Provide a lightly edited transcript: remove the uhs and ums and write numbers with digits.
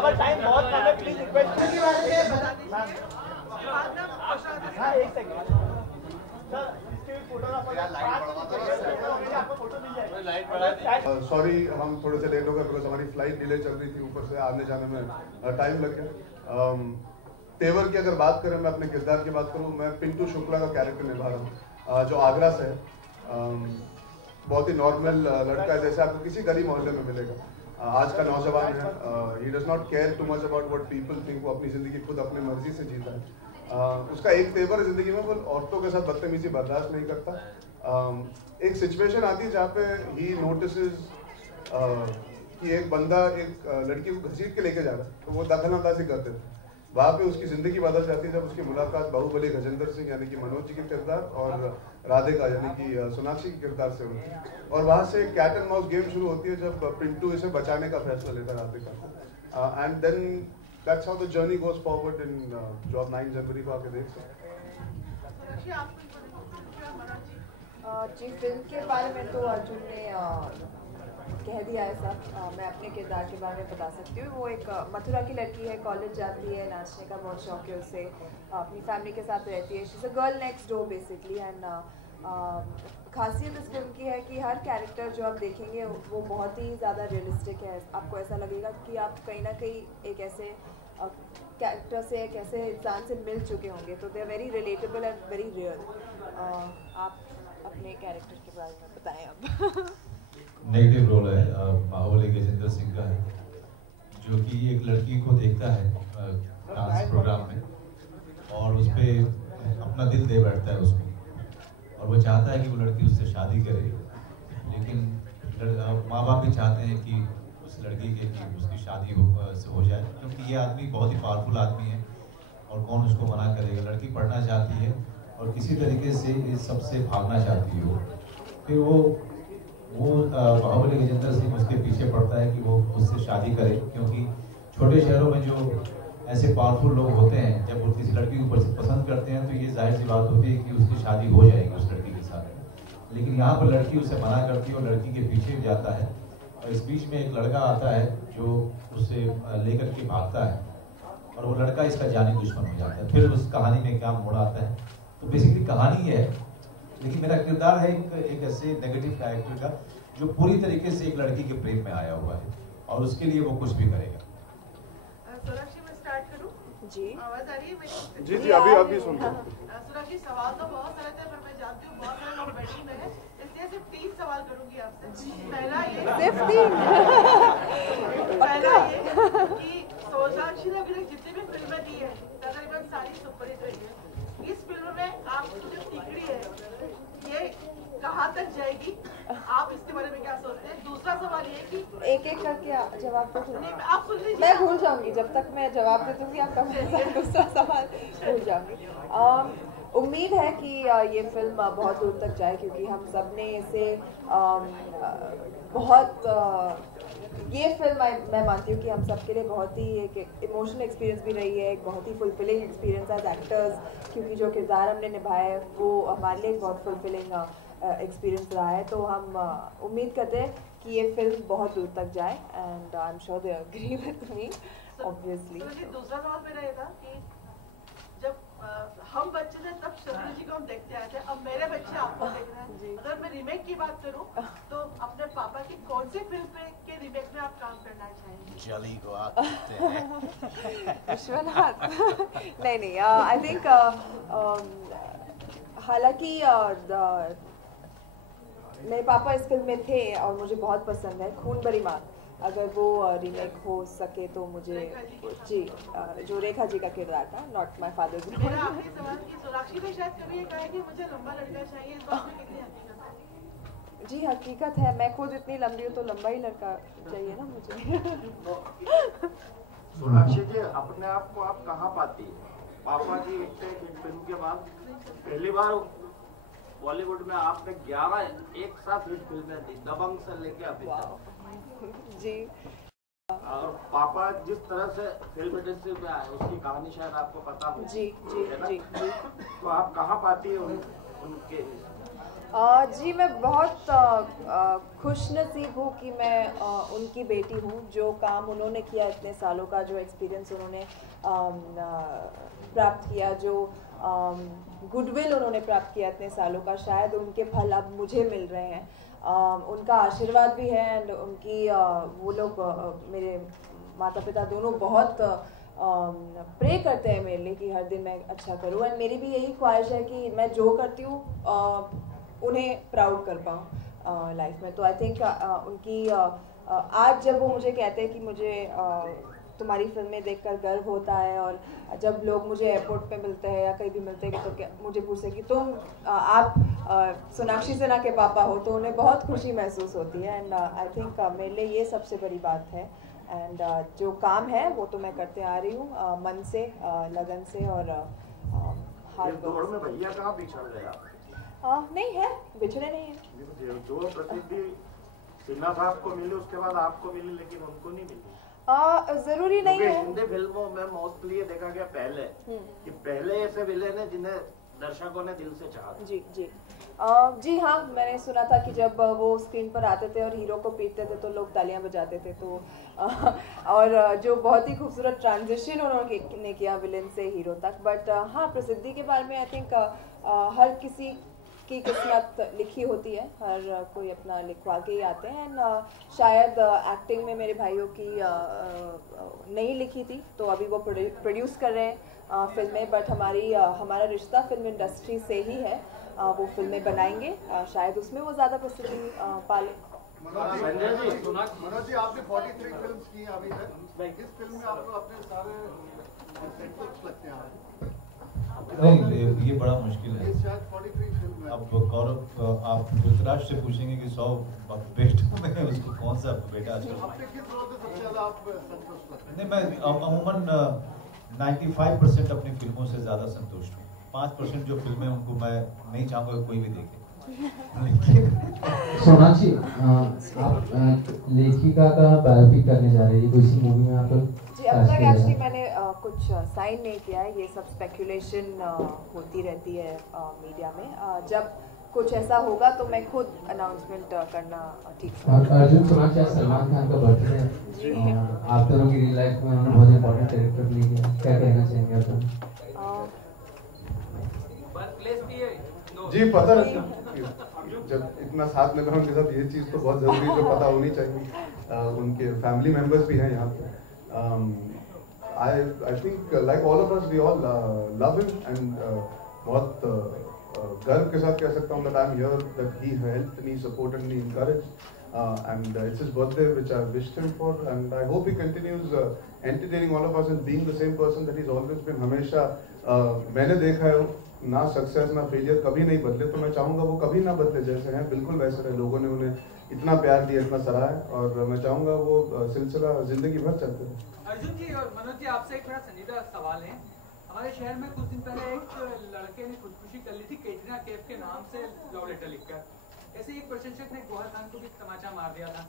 हमारा टाइम बहुत कम है, प्लीज रिक्वेस्ट। हाँ एक सेकंड सर, इसके भी फोटोग्राफर आपको फोटो मिल जाएगा। सॉरी हम थोड़े से लेट हो गए बिकॉज हमारी फ्लाइट डिले चल रही थी, ऊपर से आने जाने में टाइम लग गया। तेवर की अगर बात करें, मैं अपने किरदार की बात करूं, मैं पिंटू शुक्ला का कैरेक्टर निभा रहा हूँ, जो आगरा से है। बहुत ही नॉर्मल लड़का है, जैसे आपको किसी गली मोहल्ले में मिलेगा। आज का नौजवान है, he does not care too much about what people think. वो अपनी जिंदगी खुद अपनी मर्जी से जीता है। उसका एक तेवर है जिंदगी में, वो औरतों के साथ बदतमीजी बर्दाश्त नहीं करता। एक सिचुएशन आती है जहाँ पे ही नोटिसेस कि एक बंदा एक लड़की को घसीट के लेके जा रहा है, तो वो दखल अंदाजी करते थे। वहाँ पे उसकी जिंदगी बदल जाती है जब उसकी मुलाकात बाहुबली गजेंद्र सिंह यानी कि मनोज जी के किरदार और राधिका यानी कि सोनाक्षी के किरदार से होती है। और वहाँ से कैट एंड माउस गेम शुरू होती है जब पिंटू इसे बचाने का फैसला लेता है राधिका को। And then that's how the journey goes forward इन जो आप 9 जनवरी को आके देख सकते हैं। जी, फिल्म के बारे में तो अर्जुन ने कह दिया है सब। मैं अपने किरदार के बारे में बता सकती हूँ। वो एक मथुरा की लड़की है, कॉलेज जाती है, नाचने का बहुत शौक है उसे, अपनी फैमिली के साथ रहती है। She is a girl next door basically. And खासियत इस फिल्म की है कि हर कैरेक्टर जो आप देखेंगे वो बहुत ही ज़्यादा रियलिस्टिक है। आपको ऐसा लगेगा कि आप कहीं ना कहीं एक ऐसे कैरेक्टर से, एक ऐसे इंसान से मिल चुके होंगे। तो they are very relatable and very real. आप अपने कैरेक्टर के बारे में बताएं अब। नेगेटिव रोल है बाहुबली गजेंद्र सिंह का है, जो कि एक लड़की को देखता है डांस प्रोग्राम में और उस पर अपना दिल दे बैठता है उसको, और वो चाहता है कि वो लड़की उससे शादी करे। लेकिन माँ बाप भी चाहते हैं कि उस लड़की के कि उसकी शादी हो जाए, क्योंकि ये आदमी बहुत ही पावरफुल आदमी है और कौन उसको मना करेगा। लड़की पढ़ना चाहती है और किसी तरीके से इस सबसे भागना चाहती है। फिर वो बाहुबली गजेंद्र सिंह उसके पीछे पड़ता है कि वो उससे शादी करे, क्योंकि छोटे शहरों में जो ऐसे पावरफुल लोग होते हैं, जब वो किसी लड़की को पसंद करते हैं तो ये जाहिर सी बात होती है कि उसकी शादी हो जाएगी उस लड़की के साथ। लेकिन यहाँ पर लड़की उसे मना करती है और लड़की के पीछे जाता है, और इस बीच में एक लड़का आता है जो उसे लेकर के भागता है, और वो लड़का इसका जानी दुश्मन हो जाता है। फिर उस कहानी में क्या मोड़ आता है, तो बेसिकली कहानी ये है। लेकिन मेरा किरदार है एक ऐसे नेगेटिव कैरेक्टर का जो पूरी तरीके से एक लड़की के प्रेम में आया हुआ है और उसके लिए वो कुछ भी करेगा। सोनाक्षी, मैं स्टार्ट करूं? जी, आवाज आ रही है मेरी? जी अभी सुनते हैं। सोनाक्षी, सवाल तो बहुत सारे थे, पर मैं जानती हूँ बहुत सारे लोग वेटिंग में हैं, इसलिए सिर्फ 3 सवाल करूंगी आपसे। पहला ये कि सोनाक्षी ने अभी तक जितनी भी फिल्में दी है तकरीबन सारी सुपरहिट रही है। इस फिल्म में आपकी जो तिकड़ी है ये कहाँ तक जाएगी, आप इसके बारे में क्या सोचते हैं? दूसरा सवाल ये कि एक एक करके जवाब तो आप सुन लीजिए, मैं भूल जाऊंगी जब तक मैं जवाब दे दूंगी। आपका दूसरा सवाल भूल जाऊंगी। उम्मीद है कि ये फिल्म बहुत दूर तक जाए, क्योंकि हम सब ने इसे बहुत ये फिल्म मैं मानती हूँ कि हम सब के लिए बहुत ही एक इमोशनल एक्सपीरियंस भी रही है, एक बहुत ही फुलफिलिंग एक्सपीरियंस एज एक्टर्स, क्योंकि जो किरदार हमने निभाया है वो हमारे लिए बहुत फुलफिलिंग एक्सपीरियंस रहा है। तो हम उम्मीद करते हैं कि ये फिल्म बहुत दूर तक जाए, and I am sure they agree with me obviously. दूसरा सवाल मेरा ये था कि जब हम बच्चे थे तब शर्मा जी को हम देखते आए थे, अब मेरे बच्चे आपको देख रहे हैं। अगर मैं रीमेक की बात करूं तो अपने पापा की कौन सी फिल्म के रीमेक में आप काम करना चाहेंगे? जली को विश्वनाथ नहीं, आई थिंक हालांकि मेरे पापा इस फिल्म में थे और मुझे बहुत पसंद है, खून भरी माँ। अगर वो रीमेक हो सके तो मुझे जी जो रेखा जी का किरदार था, नॉट माय फादर्स रोल। मेरा आखिरी सवाल कि सोनाक्षी ने शायद कभी ये कहा कि मुझे लंबा लड़का चाहिए, इस बात में कितनी हकीकत है? जी हकीकत है, मैं खुद इतनी लंबी हूँ तो लंबा ही लड़का चाहिए ना मुझे। सोनाक्षी जी, अपने आप को आप कहाँ पाती है? पापा की फिल्म के बाद पहली बार बॉलीवुड में आपने 11 एक साथ हिट फिल्में दी, दबंग से लेके अभी तक। जी, और पापा जिस तरह से फिल्म इंडस्ट्री में आए उसकी कहानी शायद आपको पता हो। जी जी जी जी। तो आप कहाँ पाती है उनके? जी मैं बहुत खुशनसीब हूँ कि मैं उनकी बेटी हूँ। जो काम उन्होंने किया इतने सालों का, जो एक्सपीरियंस उन्होंने प्राप्त किया, जो गुडविल उन्होंने प्राप्त किया इतने सालों का, शायद उनके फल अब मुझे मिल रहे हैं। उनका आशीर्वाद भी है एंड उनकी वो लोग मेरे माता पिता दोनों बहुत प्रे करते हैं मेरे लिए कि हर दिन मैं अच्छा करूँ। एंड मेरी भी यही ख्वाहिश है कि मैं जो करती हूँ उन्हें प्राउड कर पाऊँ लाइफ में। तो आई थिंक उनकी आज जब वो मुझे कहते हैं कि मुझे तुम्हारी फिल्में देखकर गर्व होता है, और जब लोग मुझे एयरपोर्ट पे मिलते हैं या कहीं भी मिलते हैं तो क्या मुझे पूछते कि तुम आप सोनाक्षी सिन्हा के पापा हो, तो उन्हें बहुत खुशी महसूस होती है। एंड आई थिंक मेरे लिए ये सबसे बड़ी बात है। एंड जो काम है वो तो मैं करते आ रही हूँ मन से, लगन से और हार्ड वर्क में। भैया कहाँ बिछड़ गया? नहीं है, बिछड़े नहीं है। जो प्रसिद्धि सिन्हा साहब को मिली उसके बाद आपको मिली, लेकिन उनको नहीं मिली। जरूरी नहीं है। हिंदी फिल्मों में मोस्टली ये देखा गया पहले कि पहले ऐसे विलेन है जिन्हें दर्शकों ने दिल से चाहा। जी जी जी हाँ, मैंने सुना था कि जब वो स्क्रीन पर आते थे और हीरो को पीटते थे तो लोग तालियां बजाते थे। तो और जो बहुत ही खूबसूरत ट्रांजिशन उन्होंने किया विलेन से हीरो तक। बट हाँ, प्रसिद्धि के बारे में आई थिंक हर किसी की किस्मत लिखी होती है, हर कोई अपना लिखवा के ही आते हैं। एंड शायद एक्टिंग में मेरे भाइयों की नहीं लिखी थी, तो अभी वो प्रोड्यूस कर रहे हैं फिल्में। बट हमारा रिश्ता फिल्म इंडस्ट्री से ही है। वो फिल्में बनाएंगे, शायद उसमें वो ज़्यादा प्रसिद्धि पाले। मनोज जी, आपने 43 फिल्म्स की अभी तक। किस फिल्म में आपको अपने सारे सेंटर्स लगते हैं? नहीं, ये बड़ा मुश्किल है। शायद 43 फिल्म है। अब गौरव, आप धृतराष्ट्र से पूछेंगे कि 100 बेटों में उसको कौन सा बेटा अच्छा लगता है? आपने किस रोल से सबसे ज़्यादा आप संतुष्ट लगते हैं? नहीं, मैं अमूमन 95% अपनी फिल्मों से ज़्यादा संतुष्ट हूँ। 5% जो फिल्में उनको मैं नहीं चाहूँगा कोई भी देखे। सोनाक्षी, आप लेखिका का बायोपिक करने जा रही है, कोई सी मूवी में आप जी अब तक एक्चुअली मैंने कुछ साइन नहीं किया है। ये सब स्पेकुलेशन होती रहती है मीडिया में। जब कुछ ऐसा होगा तो मैं खुद अनाउंसमेंट करना ठीक है। अर्जुन, सोनाक्षी, सलमान खान का बर्थडे है जी। आप दोनों की रियल लाइफ में उन्होंने बहुत इंपॉर्टेंट कैरेक्टर प्ले किया, क्या कहना चाहेंगे आप? जी पता नहीं, जब इतना साथ में उनके साथ ये चीज़ तो बहुत ज़रूरी है जो पता होनी चाहिए। उनके फैमिली मेंबर्स भी हैं यहाँ पे। I think like all of us we all love him and बहुत गर्व के साथ कह सकता हूँ that I'm here, that he helped me, supported me, encouraged, and it's his birthday which I wished him for, and I hope he continues entertaining all of us and being the same person that he's always been। हमेशा मैंने देखा है ना success ना failure कभी नहीं बदले, तो मैं चाहूँगा वो कभी ना बदले, जैसे हैं बिल्कुल वैसे रहे। लोगों ने उन्हें इतना प्यार दिया, इतना सराहा है, और मैं चाहूँगा वो सिलसिला जिंदगी भर चलते रहे। अर्जुन जी और मनोज जी, आपसे एक बड़ा संजीदा सवाल है। हमारे शहर में कुछ दिन पहले एक लड़के ने खुदकुशी कर ली थी कैटरीना कैफ के नाम से लव लेटर लिखकर। ऐसे एक प्रशंसक ने गौहर खान को भी तमाचा मार दिया था।